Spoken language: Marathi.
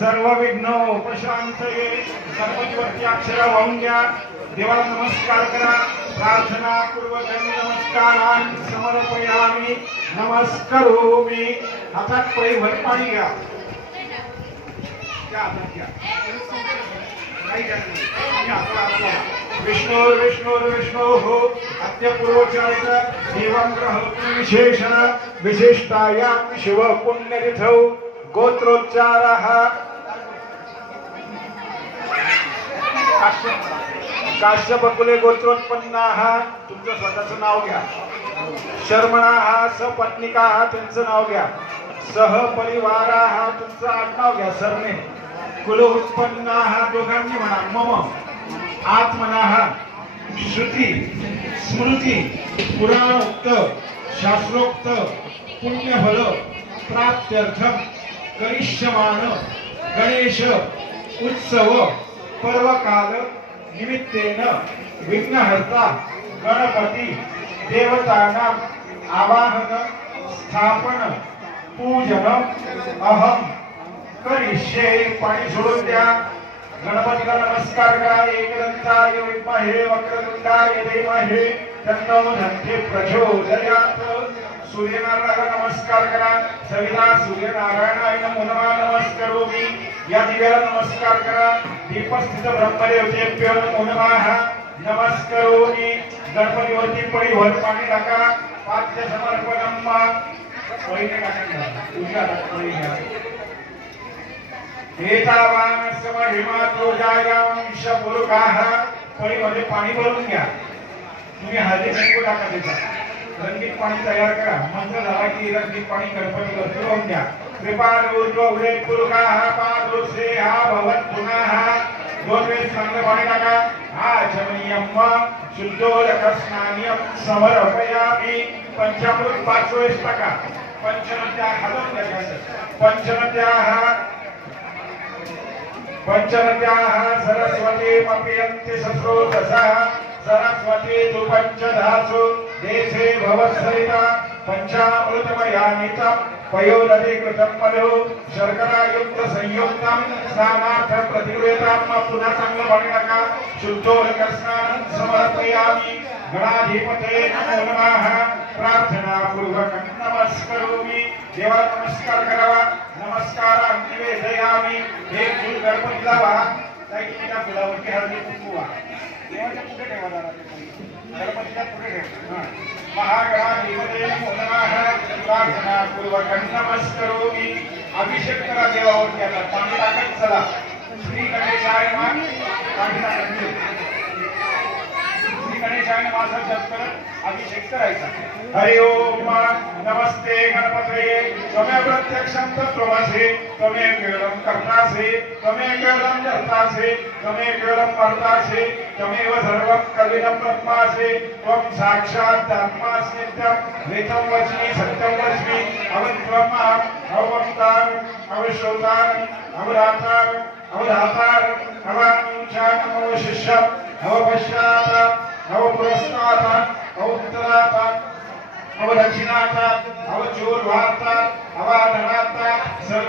सर्व विघ्न उपशांतये गणपतीवरती अक्षर वाहून घ्या. देवाला नमस्कार करा. प्रार्थना पूर्वक नमस्कारान समर्पयामी. नमस्करोमि. हातात परिभर पाणी घ्या. विष्णु हो अद्य पूर्वोच्चारित एवं ग्रह विशेषण विशिष्टायां शिव पुण्यतिथौ गोत्रोच्चारः काश्यप कुले गोत्रोत्पन्नाः. तुमचं स्वतःचं नाव घ्या. शर्मणाः सपत्निकाः त्यांचं नाव घ्या. सहपरिवाराः तुमचं आडनाव घ्या. सरने कुल उत्पन्नाः दोघांनी म्हणा. मम आत्मनाः श्रुती स्मृती पुराणोक्त शास्त्रोक्त पुण्यफल प्राप्त्यर्थम करिष्यमान गणेश उत्सव पर्वकाल निमित्तेन विघ्नहर्ता गणपती देवतानां आवाहन स्थापन पूजन अहम करिष्ये. पाणी सोडून द्या. गणपतीला नमस्कार करा. एकदंताय विद्महे वक्रतुंडाय धीमहि तन्नो दन्ती प्रचोदयात्. सूर्यनारायणाला नमस्कार करा. सविता सूर्यनारायणाय नमो नमः. नमस्करोमि. या दिव्याला नमस्कार करा. दीपस्थित ब्रह्मदेवतेभ्यो नमो नमः. नमस्करोमि. गणपतीवरती परिभर पाणी टाका. पाद्य समर्पणम. पहिले टाका. तुझ्या पहिले घ्या. एतावानस्य महिमातो जायांश पुरुषाः. पळीमध्ये पाणी भरून घ्या. तुम्ही हळदी कुंकू टाका. त्याच्यात रंगीत पाणी तयार करा. मंत्र झाला की रंगीत पाणी गणपतीवरती वाहून द्या. कृपालूर्ध्वे पुरुषाः पादोसे हा भवत पुनः. दोन वेळेस चांगलं पाणी टाका. आचमनीयम शुद्धोदकस्नानियम समर्पयामि. पंचामृत 5 वेळेस टाका. पंचनद्या हलवून द्या. पंचनद्याः सरस्वतीमप्यन्ति सस्रोतसः. सरस्वती तु पञ्चधासु देशे भवत्सरिता. पंचामृतमयानितं पयोदधि कृतं मधु शर्करायुक्त संयुक्तं स्नानार्थं प्रतिगृहीतं. पुन्हा चांगलं पाणी टाका. शुद्धोदकस्नानं समर्पयामि. गणाधिपते नमो नमः. प्रार्थना पूर्वक नमस्करोमि. देवाला नमस्कार करावा. नमस्कार निवेदयामि. एक फूल गणपतीला वाहा. त्या फुलावरती हळदी कुंकू वाहा. देवाच्या पुढे ठेवा. गणपतीला पुढे ठेवा. महागणाधिपते नमो नमः. प्रार्थना पूर्वक नमस्करोमि. अभिषेक करा देवावरती. आता पाणी टाकत चला. श्री गणेशाय नमः. पाणी टाकत गणेशाय नमः जप करत अभिषेक करायचा. हरि ओम नमस्ते गणपतये. त्वमेव प्रत्यक्षं तत्त्वमसि. त्वमेव केवलं कर्तासि. त्वमेव केवलं जर्तासि. त्वमेव केवलं कर्तासि. त्वमेव सर्वं कविनं ब्रह्मासि. त्वं साक्षात् आत्मासि नित्यं वेदं वच्मि सत्यं वच्मि. अविद्वम् अवक्तार अविश्रोतार अवरातार अवधातार अवानुचार अवशिष्यम् अवपश्चात् अवपुरस्तात् अवोत्तरात् अवदक्षिणात् अवचूर्वात् अवाधनात्